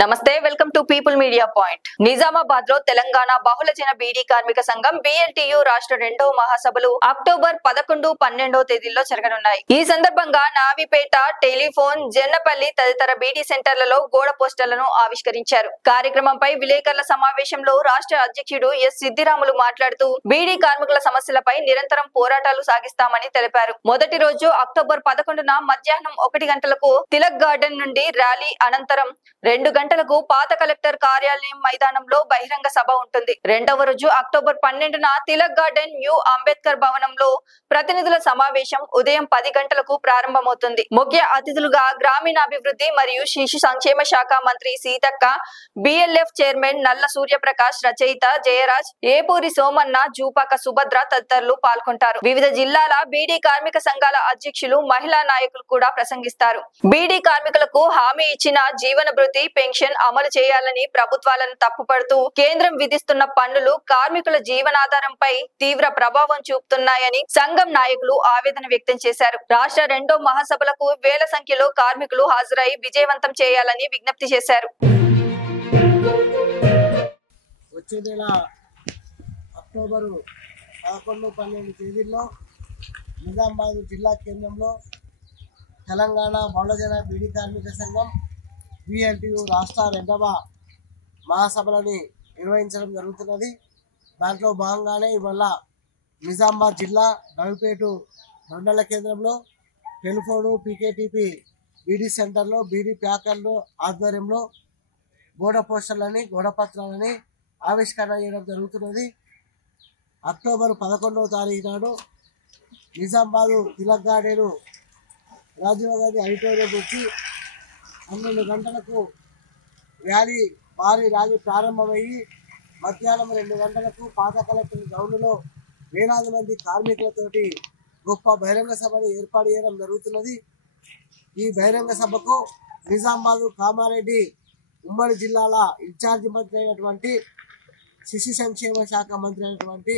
నమస్తే welcome to people media point. Nizamabad లో తెలంగాణ బహుళజన బీడీ కార్మిక సంఘం BLTU రాష్ట్ర 2వ మహాసభలు అక్టోబర్ 11, 12 తేదీల్లో జరగనున్నాయి. ఈ సందర్భంగా నావిపేట, టెలిఫోన్, జెన్నపల్లి తదితర బీడీ సెంటర్లలో గోడ పోస్టర్లను ఆవిష్కరించారు. కార్యక్రమంపై విలేకరుల సమావేశంలో రాష్ట్ర అధ్యక్షుడు ఎస్ సిద్దిరాములు మాట్లాడుతూ బీడీ కార్మికుల సమస్యలపై నిరంతరం పోరాటాలు సాగిస్తామని తెలిపారు. మొదటి రోజు అక్టోబర్ 11న మధ్యాహ్నం 1 గంటలకు తిలక్ గార్డెన్ నుండి ర్యాలీ, అనంతరం 2 గంటలకు పాత కలెక్టర్ కార్యాలయం మైదానంలో బహిరంగ సభ ఉంటుంది. రెండవ రోజు అక్టోబర్ 12న తిలక్ గార్డెన్ యు అంబేద్కర్ భవనంలో ప్రతినిధుల సమావేశం ఉదయం 10 గంటలకు ప్రారంభమవుతుంది. ముఖ్య అతిథులుగా గ్రామీణాభివృద్ధి మరియు శిశు సంక్షేమ శాఖ మంత్రి సీతక్క, BLF చైర్మన్ నల్ల సూర్యప్రకాష్, రచయిత జయరాజ్, ఏపూరి సోమన్న, జూపాక సుభద్ర తదితరులు పాల్గొంటారు. వివిధ జిల్లాల బీడీ కార్మిక సంఘాల అధ్యక్షులు, మహిళా నాయకులు కూడా ప్రసంగిస్తారు. బీడీ కార్మికులకు హామీ ఇచ్చిన జీవన భృతి, పెన్షన్ అమలు చేయాలని ప్రభుత్వాలను తప్పుపడుతూ కేంద్రం విధిస్తున్న పన్నులు కార్మికుల జీవనాధారంపై తీవ్ర ప్రభావం చూపుతున్నాయని సంఘం నాయకులు ఆవేదన వ్యక్తం చేశారు. రాష్ట్ర 2వ మహాసభలకు వేల సంఖ్యలో కార్మికులు హాజరై విజయవంతం చేయాలని విజ్ఞప్తి చేశారు. వచ్చే నెల అక్టోబర్ 11, 12 తేదీల్లో నిజామాబాద్ జిల్లా కేంద్రంలో తెలంగాణ బహుళజన బీడీ కార్మిక సంఘం BLTU రాష్ట్ర 2వ మహాసభలని నిర్వహించడం జరుగుతున్నది. దాంట్లో భాగంగానే ఇవాళ నిజామాబాద్ జిల్లా నవిపేట మండల కేంద్రంలో టెలిఫోను, PKTP బీడీ సెంటర్లో బీడీ ప్యాకర్లు ఆధ్వర్యంలో గోడ పోస్టర్లని, గోడపత్రాలని ఆవిష్కరణ చేయడం జరుగుతున్నది. అక్టోబర్ 11వ తారీఖు నాడు నిజామాబాదు తిలక్ గార్డెను రాజీవ్ గాంధీ ఆడిటోరియం వచ్చి 12 గంటలకు భారీ ర్యాలీ ప్రారంభమయ్యి మధ్యాహ్నం 2 గంటలకు పాత కలెక్టర్ గ్రౌండ్లో వేలాది మంది కార్మికులతోటి గొప్ప బహిరంగ సభని ఏర్పాటు చేయడం జరుగుతున్నది. ఈ బహిరంగ సభకు నిజామాబాదు, కామారెడ్డి ఉమ్మడి జిల్లాల ఇన్ఛార్జి మంత్రి అయినటువంటి శిశు సంక్షేమ శాఖ మంత్రి అయినటువంటి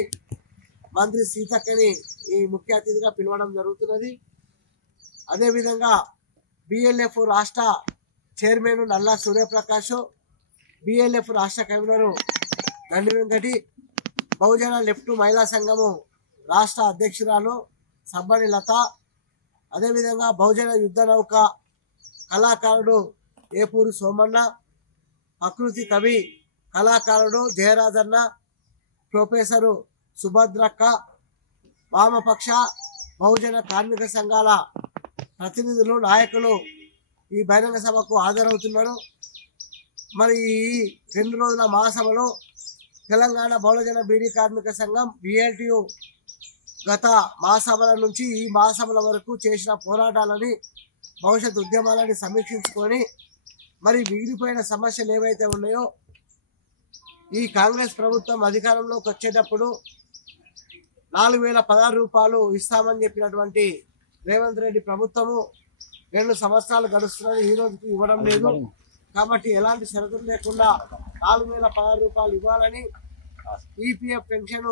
మంత్రి సీతక్కని ఈ ముఖ్య అతిథిగా పిలవడం జరుగుతున్నది. అదేవిధంగా BLF రాష్ట్ర చైర్మన్ నల్ల సూర్యప్రకాష్, BLF రాష్ట్ర కన్వీనరు గండి వెంకటి, బహుజన లెఫ్ట్ మహిళా సంఘము రాష్ట్ర అధ్యక్షురాలు సబ్బని లత, అదేవిధంగా బహుజన యుద్ధ నౌక కళాకారుడు ఏపూరి సోమన్న, ప్రకృతి కవి కళాకారుడు జయరాజన్న, ప్రొఫెసరు సుభద్రక్క, వామపక్ష బహుజన కార్మిక సంఘాల ప్రతినిధులు, నాయకులు ఈ బహిరంగ సభకు హాజరవుతున్నారు. మరి ఈ 2 రోజుల మహాసభలో తెలంగాణ బహుళజన బీడీ కార్మిక సంఘం BLTU గత మహాసభల నుంచి ఈ మహాసభల వరకు చేసిన పోరాటాలని, భవిష్యత్ ఉద్యమాలని సమీక్షించుకొని మరి మిగిలిపోయిన సమస్యలు ఏవైతే ఉన్నాయో ఈ కాంగ్రెస్ ప్రభుత్వం అధికారంలోకి వచ్చేటప్పుడు 4016 రూపాయలు ఇస్తామని చెప్పినటువంటి రేవంత్ రెడ్డి ప్రభుత్వము 2 సంవత్సరాలు గడుస్తున్నది, ఈ రోజుకి ఇవ్వడం లేదు. కాబట్టి ఎలాంటి షరతులు లేకుండా 4016 రూపాయలు ఇవ్వాలని, EPF పెన్షన్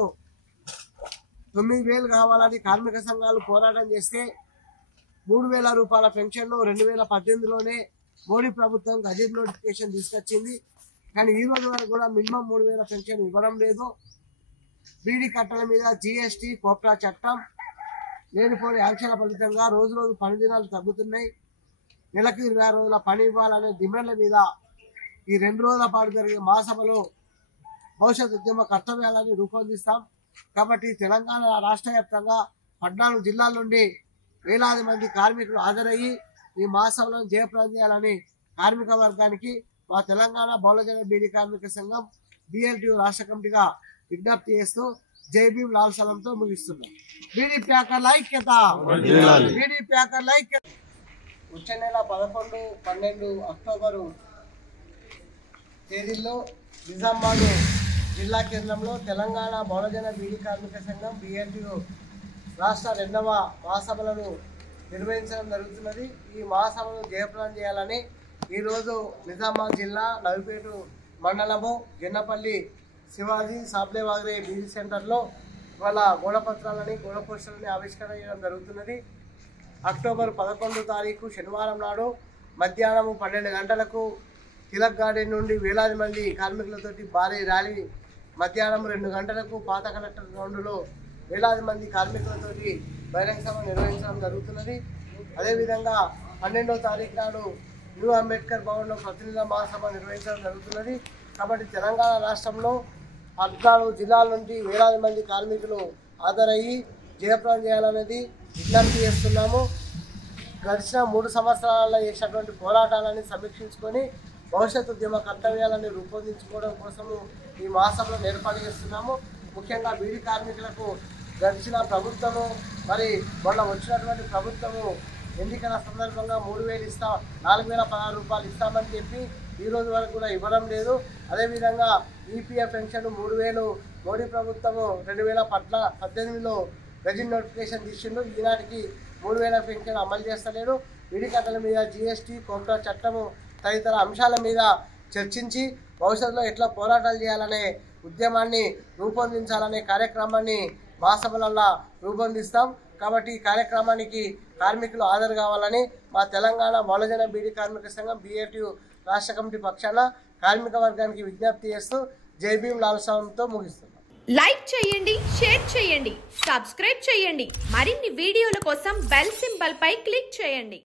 9000 కావాలని కార్మిక సంఘాలు పోరాటం చేస్తే 3000 రూపాయల పెన్షన్ 2018లోనే మోడీ ప్రభుత్వం గజెట్ నోటిఫికేషన్ తీసుకొచ్చింది. కానీ ఈ రోజు వరకు కూడా మినిమం 3000 పెన్షన్ ఇవ్వడం లేదు. బీడీ కట్టల మీద GST, కోప్రా చట్టం, లేనిపోని ఆంక్షల ఫలితంగా రోజు రోజు పని దినాలు తగ్గుతున్నాయి. నెలకు 20 రోజుల పని ఇవ్వాలనే డిమాండ్ల మీద ఈ 2 రోజుల పాటు జరిగే మహాసభలో భవిష్యత్ ఉద్యమ కర్తవ్యాలని రూపొందిస్తాం. కాబట్టి తెలంగాణ రాష్ట్ర వ్యాప్తంగా 14 జిల్లాల నుండి వేలాది మంది కార్మికులు హాజరయ్యి ఈ మహాసభలను జయప్రదం చేయాలని కార్మిక వర్గానికి మా తెలంగాణ బహుళజన బీడీ కార్మిక సంఘం BLTU రాష్ట్ర కమిటీగా విజ్ఞప్తి చేస్తూ జై భీమ్ లాల్ సలంతో ముగిస్తున్నాం. బీడీ ప్యాకర్ల ఐక్యత, బీడీ ప్యాకర్ల ఐక్యత. వచ్చే నెల 11, 12 అక్టోబరు తేదీల్లో నిజామాబాద్ జిల్లా కేంద్రంలో తెలంగాణ బహుళజన బీడీ కార్మిక సంఘం BLTU రాష్ట్ర 2వ మహాసభలను నిర్వహించడం జరుగుతున్నది. ఈ మహాసభను జయప్రదం చేయాలని ఈరోజు నిజామాబాద్ జిల్లా నవిపేట మండలము జెన్నపల్లి శివాజీ సాబ్లే వాగ్రే బీడీ సెంటర్లో ఇవాళ గోడపత్రాలని, గోడ పోస్టర్లని ఆవిష్కరణ చేయడం జరుగుతున్నది. అక్టోబర్ 11 తారీఖు శనివారం నాడు మధ్యాహ్నం 12 గంటలకు తిలక్ గార్డెన్ నుండి వేలాది మంది కార్మికులతోటి భారీ ర్యాలీ మధ్యాహ్నం 2 గంటలకు పాత కలెక్టర్ గ్రౌండ్లో వేలాది మంది కార్మికులతోటి బహిరంగ సభ నిర్వహించడం జరుగుతున్నది. అదేవిధంగా 12వ తారీఖు నాడు న్యూ అంబేద్కర్ భవన్లో ప్రతినిధుల మహాసభ నిర్వహించడం జరుగుతున్నది. కాబట్టి తెలంగాణ రాష్ట్రంలో 14 జిల్లాల నుండి వేలాది మంది కార్మికులు హాజరయ్యి జయప్రదం చేయాలనేది విజ్ఞప్తి చేస్తున్నాము. గడిచిన 3 సంవత్సరాలలో చేసినటువంటి పోరాటాలని సమీక్షించుకొని భవిష్యత్ ఉద్యమ కర్తవ్యాలను రూపొందించుకోవడం కోసము ఈ మహాసభలో ఏర్పాటు చేస్తున్నాము. ముఖ్యంగా బీడీ కార్మికులకు గడిచిన ప్రభుత్వము మరి మొన్న వచ్చినటువంటి ప్రభుత్వము ఎన్నికల సందర్భంగా 3,000 ఇస్తా 4,016 రూపాయలు ఇస్తామని చెప్పి ఈ రోజు వరకు కూడా ఇవ్వడం లేదు. అదేవిధంగా ఈపీఎఫ్ పెన్షన్ 3,000 మోడీ ప్రభుత్వము 2018లో గెజిట్ నోటిఫికేషన్ తీసిండు. ఈనాటికి 3,000 పెన్షన్ అమలు చేస్తలేడు. బీడీ కట్టల మీద జీఎస్టీ కోర్టు చట్టము తదితర అంశాల మీద చర్చించి భవిష్యత్తులో ఎట్లా పోరాటాలు చేయాలనే ఉద్యమాన్ని రూపొందించాలనే కార్యక్రమాన్ని మహాసభలలో రూపొందిస్తాం. కాబట్టి ఈ కార్యక్రమానికి కార్మికులు హాజరు కావాలని మా తెలంగాణ బహుళజన బీడీ కార్మిక సంఘం BLTU రాష్ట్ర కమిటీ పక్షాన కార్మిక వర్గానికి విజ్ఞప్తి చేస్తూ జై భీమ్ లాల్ సౌండ్తో ముగిస్తున్నాం. లైక్ చేయండి, షేర్ చేయండి, సబ్స్క్రైబ్ చేయండి. మరిన్ని వీడియోల కోసం బెల్ సింబల్ పై క్లిక్ చేయండి.